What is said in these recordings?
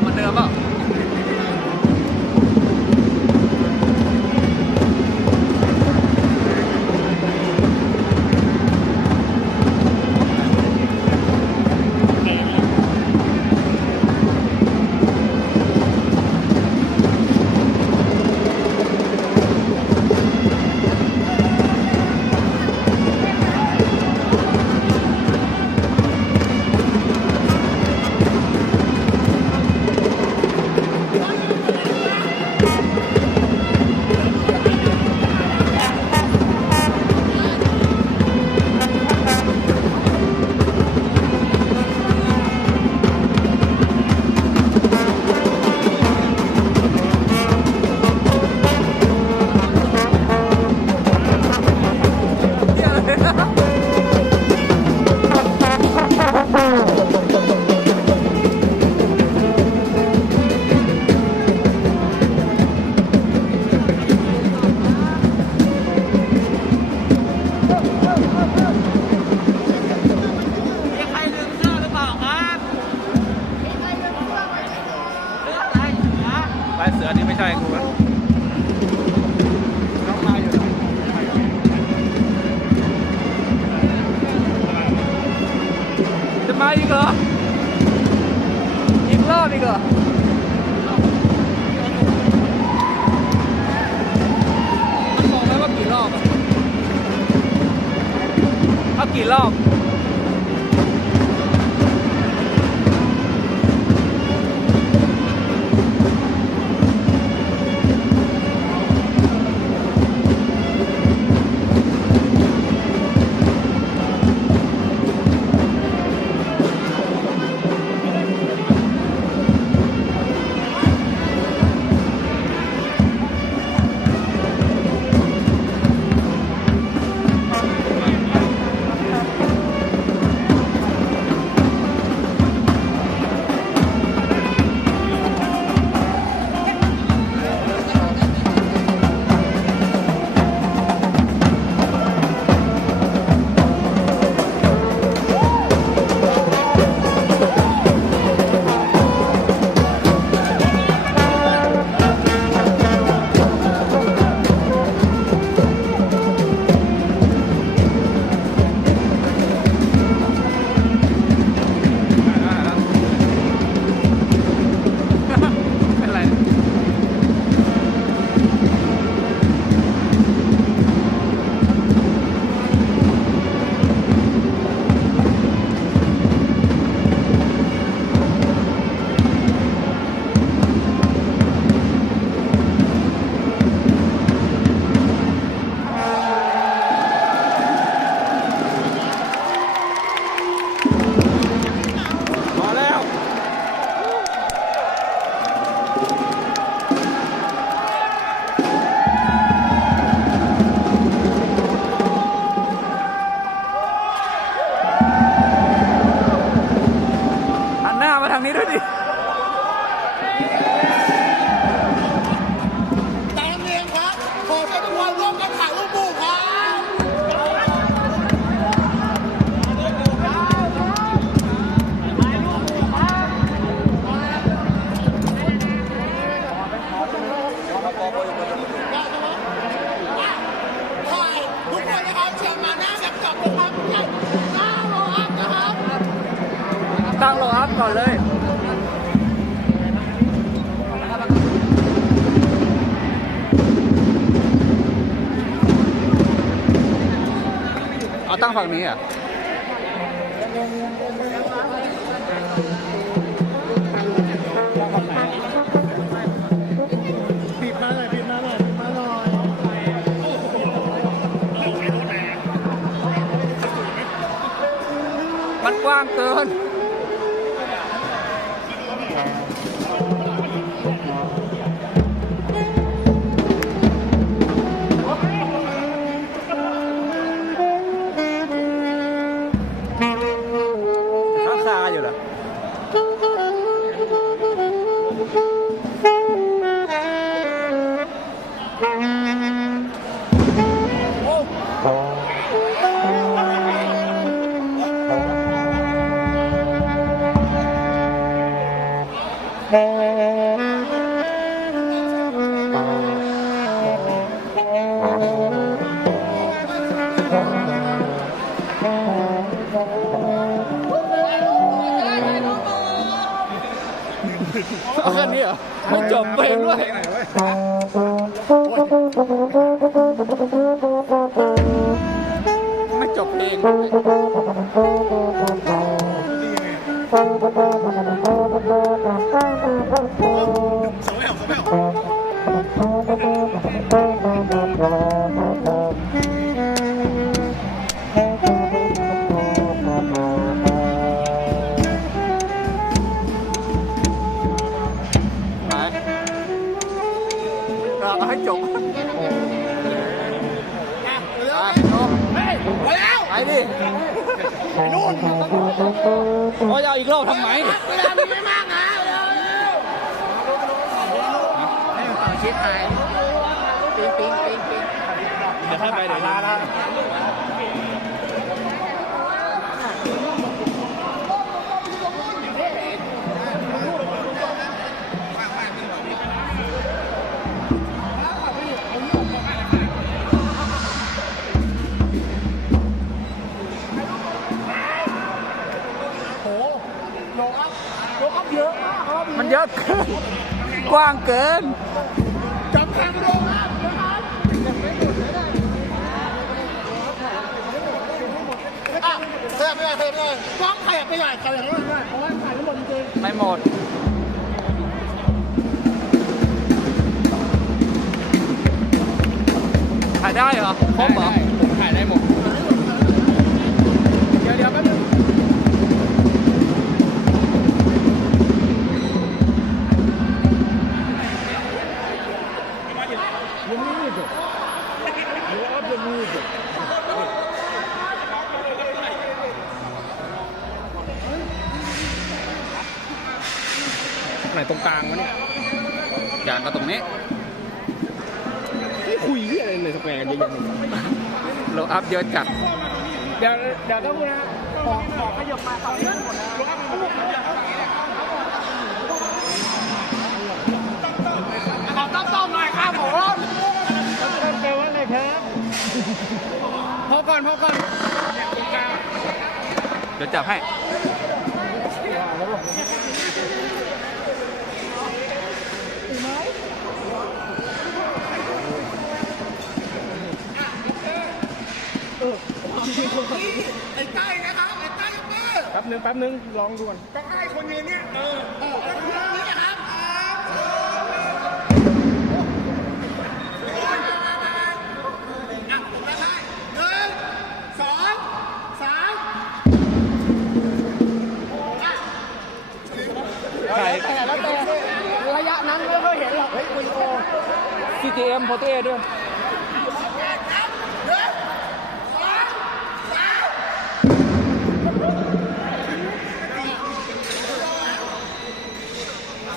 เหมื 浪 ตั้งโลอัพก่อนเลยเอาตั้งฝั่งนี้อะปิดมาหน่อยปิดมาหน่อยมาหน่อยมันกว้างเกิน ข้ ไป กว้างเกินจับทางลงครับอะขยับไปหน่อยขยับไปหน่อยกล้องขยับไปหน่อยขยับไปหน่อยเพราะว่าถ่ายทั้งหมดจริงไม่หมดถ่ายได้เหรอครบเหรอ กลางวะเนี่ยอย่างก็ตรงนี้นี่คุยที่อะไรในสแควร์กันเยอะแยะเลยโลอัพเยอะจัด เดี๋ยวเดี๋ยวต้องพูดนะขอขอขยับมาตอนนี้หมดนะขอต้องต้องหน่อยครับผมแปลว่าอะไรครับพอก่อนพอก่อนเดี๋ยวจับให้ ไอ้ใกล้นะครับไอ้ใกล้ยกมือแป๊บนึงแป๊บนึงลองดูก่อนก็ใกล้คนยืนเนี่ยเออเออแล้วคนนี้นะครับอะผมได้หนึ่งสองสามถ่ายแต่แล้วแต่ระยะนั้นไม่ค่อยเห็นหรอกเฮ้ยวิดีโอ CTM โพเต้ด้วย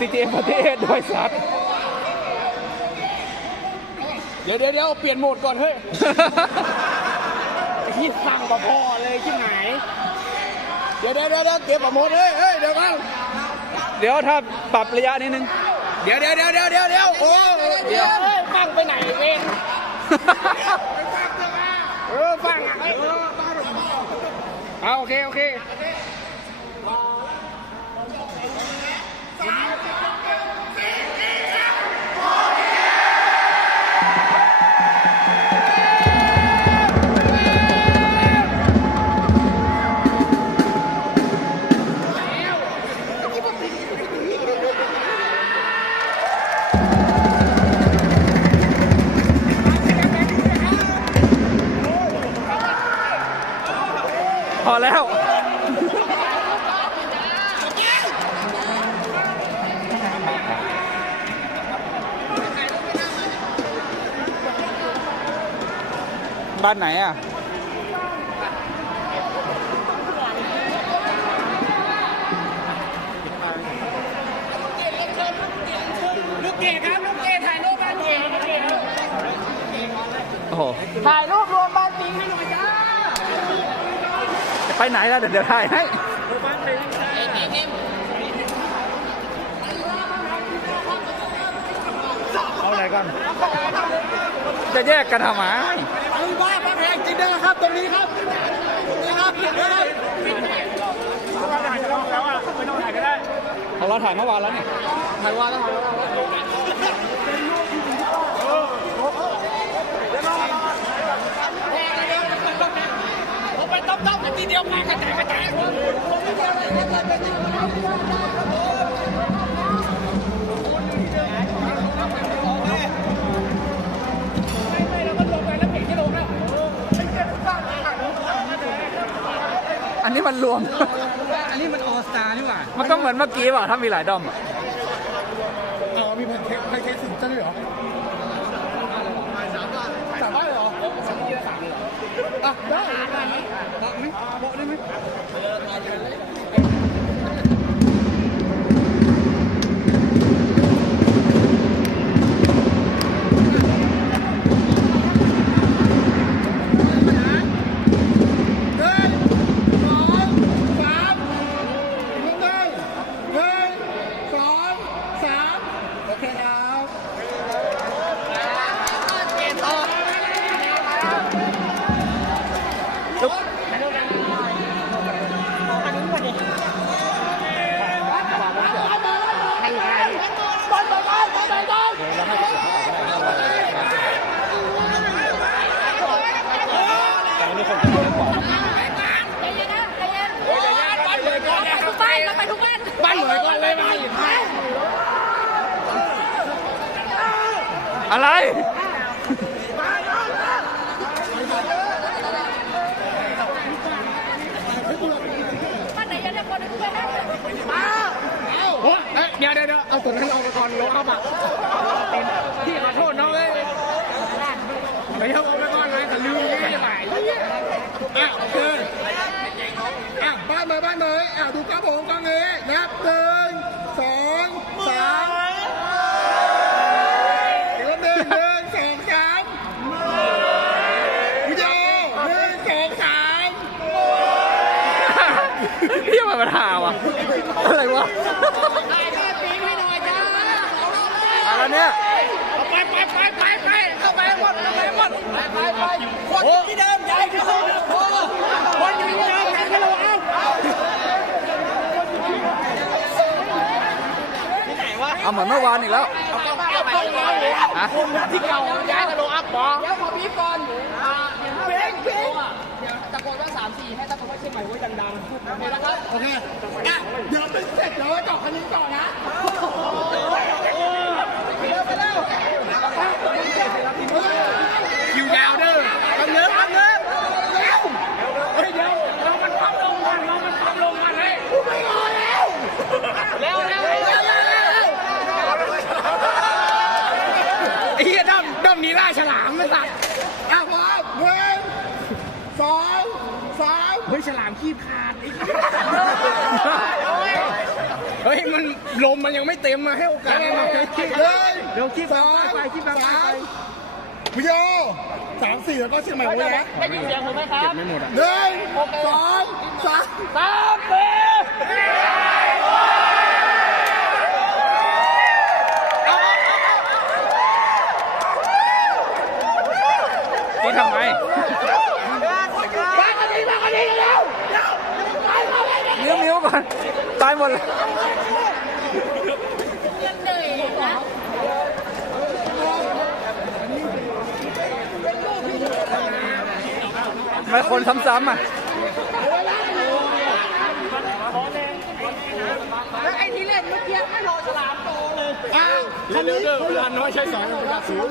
CTM โพเต้ด้วยสัตว์ เดี๋ยวเดี๋ยวเดี๋ยวเปลี่ยนโหมดก่อนเฮ้ยที่สั่งกับพอเลยที่ไหน เดี๋ยวเดี๋ยวเดี๋ยวเดี๋ยวเก็บกับโหมดเฮ้ยเฮ้ยเดี๋ยวกันเดี๋ยวถ้าปรับระยะนิดนึง เดี๋ยวเดี๋ยวเดี๋ยวเดี๋ยวเดี๋ยวเดี๋ยวโอ้เดี๋ยวเฮ้ยฟังไปไหนเองเออฟังอะเออเอาโอเคโอเค อแล้ว บ้านไหนอะ ลูกเกดครับลูกเกดถ่ายรูปบ้านเกด โอ้โห ถ่ายรูปรวมบ้านจริงให้หน่อยจ้า จะ ไปไหนแล้วเดี๋ยวเดี๋ยวถ่ายให้เอาไหนก่อนจะแยกกันทำไมเอาบ้านบ้านแพงจริงนะครับตรงนี้ครับตรงนี้ครับเห็นไหมครับของเราถ่ายเมื่อวานแล้วนี่ถ่ายว่าแล้วถ่ายว่าผมไป ต้มๆกันทีเดียวมากระจายกระจายอันนี้มันรวม อันนี้มันออสตานี่หว่ามันก็เหมือนเมื่อกี้ป่ะถ้ามีหลายดอมอะอ๋อมีแพนเค้กแพนเค้กสิบเจ้าด้วยเหรอสามบ้านเหรอสามที่ละสามเลยเหรอ ได้ได้ได้ไหมบอกไหมบอกได้ไหม อะไร บ้านไหนจะได้คนไปให้โอ้เอ๊ะเดี๋ยวเดี๋ยวเดี๋ยวเอาตัวนั้นออกมาก่อนลงเอาปะพี่ขอโทษน้องเลยไปเอาออกมาก่อนเลยแต่ลืมยังไงไปอะโอเคอะบ้านมาบ้านเลยอะดูครับผมกล้องนี้นับหนึ่งสองสามอีกรอบหนึ่งหนึ่งสองสามวิดีโอหนึ่งสองสาม เฮียมันมาถามอะอะไรวะอะไรเนี่ยไปไปไปไปไปเข้าไปหมดเข้าไปหมดไปไปไปคนที่เดิมย้ายเข้าคนที่เดิมย้ายเข้าเอาเอาเหมือนเมื่อวานอีกแล้วฮะที่เก่าย้ายกันลงอัพบอเดี๋ยวขอพีก่อนเพ่งเพ่งเดี๋ยวตะโกนว่าสามสี่ ให้ตะโกนว่าเชียงใหม่ไว้ดังๆโอเคนะครับโอเคอะเดี๋ยวเป็นเสร็จเดี๋ยวจอดคันนี้ก่อนนะคิวยาวเด้อกันเนื้อกันเนื้อเร็วเฮ้ยเดี๋ยวเรามันพับลงกันเรามันพับลงกันให้ไม่รอแล้วเร็วเร็วเร็วเร็วเร็วไอ้เหี้ยด้อมด้อมนี้ล่าฉลามไม่สัตว์อ้าวพร้อมหนึ่งสองสามเฮ้ยฉลามขี้ขาดไอ้เหี้ยเฮ้ยมันลมมันยังไม่เต็มมาให้โอกาสมันเลยเดี๋ยวขี้สองไปขี้สามวิดีโอสามสี่แล้วก็เชียงใหม่ไว้นะได้ยินเสียงผมไหมครับหนึ่งสองสามสามสี่ นี่ทำไม มากันดีมากันดีเร็ว นิ้วนิ้ว ก่อน ตายหมดเลยยังเหนื่อยนะทำไมคนซ้ำๆอะแล้วไอ้ที่เล่นเมื่อกี้ไม่รอฉลามโตเลยอ้าวคันนี้เวลาน้อยใช้สองเวลาสูง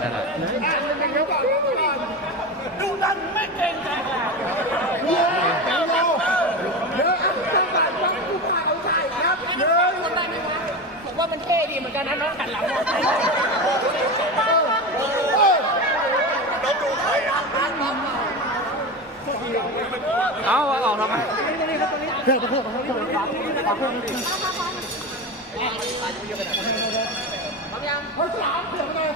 นั่นแหละ ตั้ไม่เกรงใจใครเรืเรือเรืออัพเดทบัตรวัดภูผาเขาใช่ครับเรือคนได้ไหมวะผมว่ามันเท่ดีเหมือนกันนะน้องกันหลังเอาออกทำไมเพื่อเพื่อเพื่อเพื่อเพื่อยังเขาสามเพื่อเพื่อ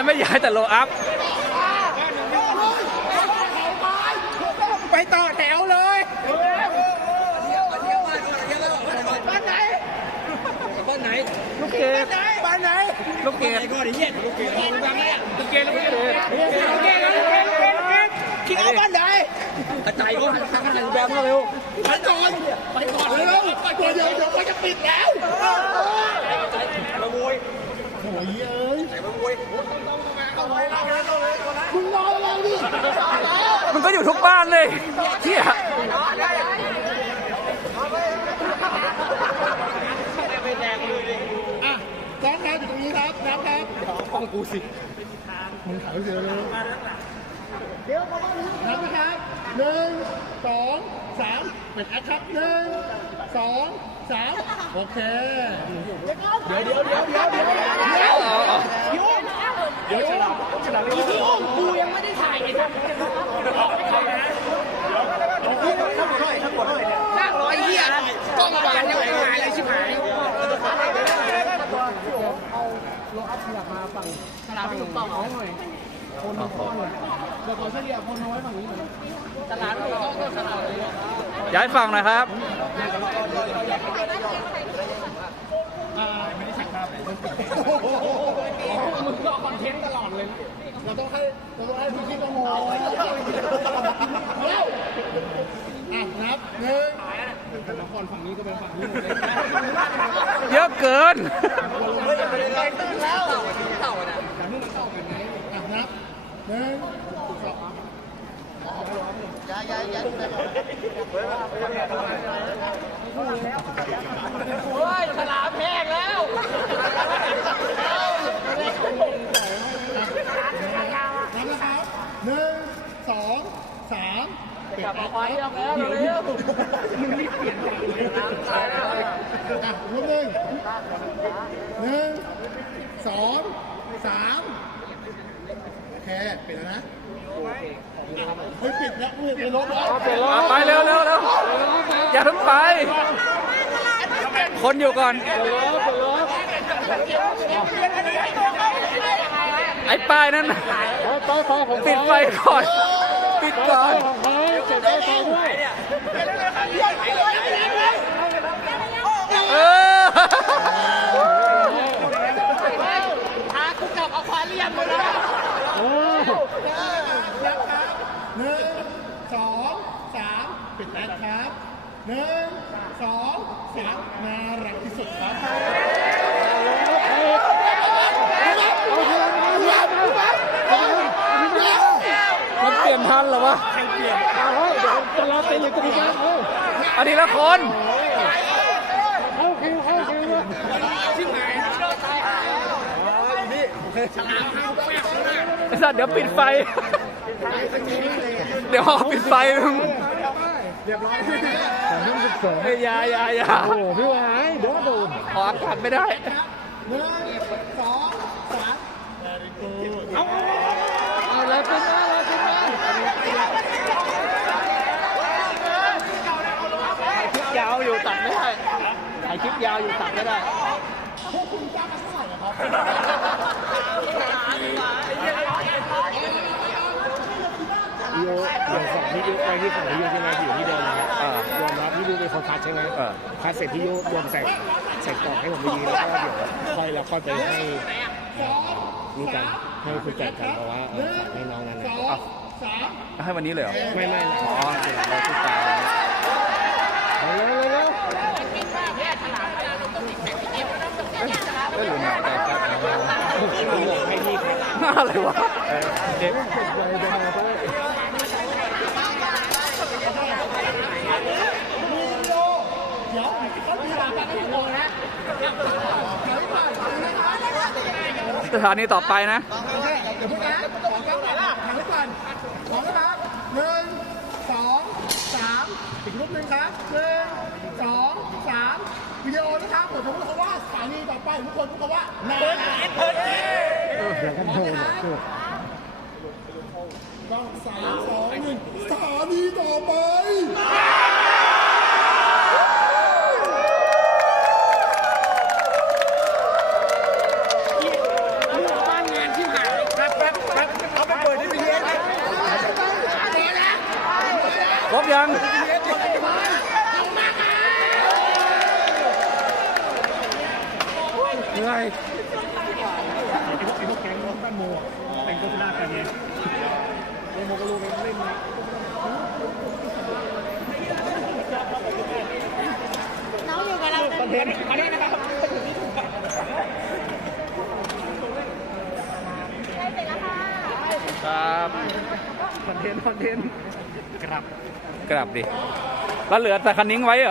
มไม่ย้ายแต่โลอัพ ไปต่อแถวเลยบ้านไหนบ้านไหนลูกเกดบ้านไหนลูกเกดก็ได้เย็นลูกเกดลูกเกดลูกเกดลูกเกดลูกเกดลูกเกดลูกเกดคิดเอาบ้านไหนกระจายก็กระจาแบมก็เร็วไปก่อนไปก่อนเร็วเดี๋ยวเดี๋ยวเขาจะปิดแล้วโอ้ยโอ้ย มึงรอเราดิมันก็อยู่ทุกบ้านเลยเที่ยอะน้องครับอยู่ตรงนี้ครับน้องครับห้องกูสิมึงถ่ายเสียเลยเดี๋ยวนับนะครับหนึ่งสองสามเป็นแอคครับหนึ่งสองสามโอเค เดี๋ยวเดี๋ยวเดี๋ยวเดี๋ยวเดี๋ยวเดี๋ยวเดี๋ยว เอาเอา เดี๋ยวฉลามฉลาม พี่โอ้มกูยังไม่ได้ถ่ายไอ้ท่านนั่งร้อยเหี้ยกล้องบานยังไม่หายเลยชิบหายส ลามถูกต้องเอาหน่อยเดี๋ยวขอเฉลี่ยคนเอาไว้ฝั่งนี้หน่อยสลามถูกต้องก็สลามเลยย้ายฝั่งหนะครับอ่าไม่ได้ใส่ภาพเลยมึงรอคอนเทนต์ตลอดเลย เราต้องให้เราต้องให้พี่คิดต้องงงแล้วอะนับหนึ่งละครฝั่งนี้ก็เป็นฝั่งนี้หมดเลยเยอะเกินอะนับหนึ่งสอง โอ้ยสลามแพงแล้ว นับนะครับหนึ่งสองสามปิดกลับอะมาควายเราแล้วเร็วมึงรีบเปลี่ยนใจเลยอะรูปหนึ่งหนึ่งสองสามโอเคปิดแล้วนะ เฮ้ยปิดแล้วปิดลบแล้วเอาไปเร็วเร็วเร็วอย่าเพิ่งไป คนอยู่ก่อน ไอ้ป้ายนั่นน่ะปิดไฟก่อนปิดก่อนเออ พากูกลับเอาควาเรียมเลยนะ หนึ่งสองสามปิดแล้วครับ หนึ่งสองสามน่ารักที่สุดครับมันเปลี่ยนทันเหรอวะจะรอตีอยู่ตรงนี้ครับอันนี้ละคนเข้าคิวเข้าคิวไอ้สัตว์เดี๋ยวปิดไฟ เดี๋ยวปิดไฟมึง เรียบร้อยสองทุ่มสิบสองเฮ้ยอยาอยาอยาโอ้โหพี่วายเดี๋ยวโดนออกอากาศไม่ได้หนึ่งสองสามอะไรเป็นอะไรเป็นถ่ายคลิปยาวอยู่ตัดไม่ได้ถ่ายคลิปยาวอยู่ตัดไม่ได้ พวกคุณจ้างกันเท่าไหร่ครับ พี่ โยอย่างฝั่งพี่โยไปที่ฝั่งพี่โยใช่ไหมที่อยู่ที่เดิมนะอ่ายอมรับพี่ดูเป็นคนคัดใช่ไหมอ่าคัดเสร็จพี่โยรวมใส่ใส่กล่องให้ผมดีๆแล้วก็เดี๋ยวค่อยแล้วค่อยไปให้สองนี่กันให้คุณจัดกันเพราะว่าเออฝากให้น้องนั้นนะให้วันนี้เลยเหรอ ไม่ไม่อ๋อเดี๋ยวเราพูดตามเร็วเร็วเร็วก็อยู่เนี่ยแต่แต่ผมบอกให้พี่ครับอะไรวะเออเด็ก สถานีต่อไปนะ เดี๋ยวพูดนะขอฟังหน่อยละหันไปก่อนพร้อมนะครับหนึ่งสองสามอีกรูปหนึ่งครับหนึ่งสองสามวิดีโอนะครับผมจะพูดคำว่าสถานีต่อไปทุกคนพูดคำว่านาต้องสามสองหนึ่งสถานีต่อไป บ้านงานที่หายครับครับครับเอาไปเปิดที่พีเอสครับ ครบยัง เหนื่อย น้องอยู่กับเรานาน ครับ คอนเทนต์คอนเทนต์ กลับดิ แล้วเหลือแต่คันนิ้งไว้เหรอ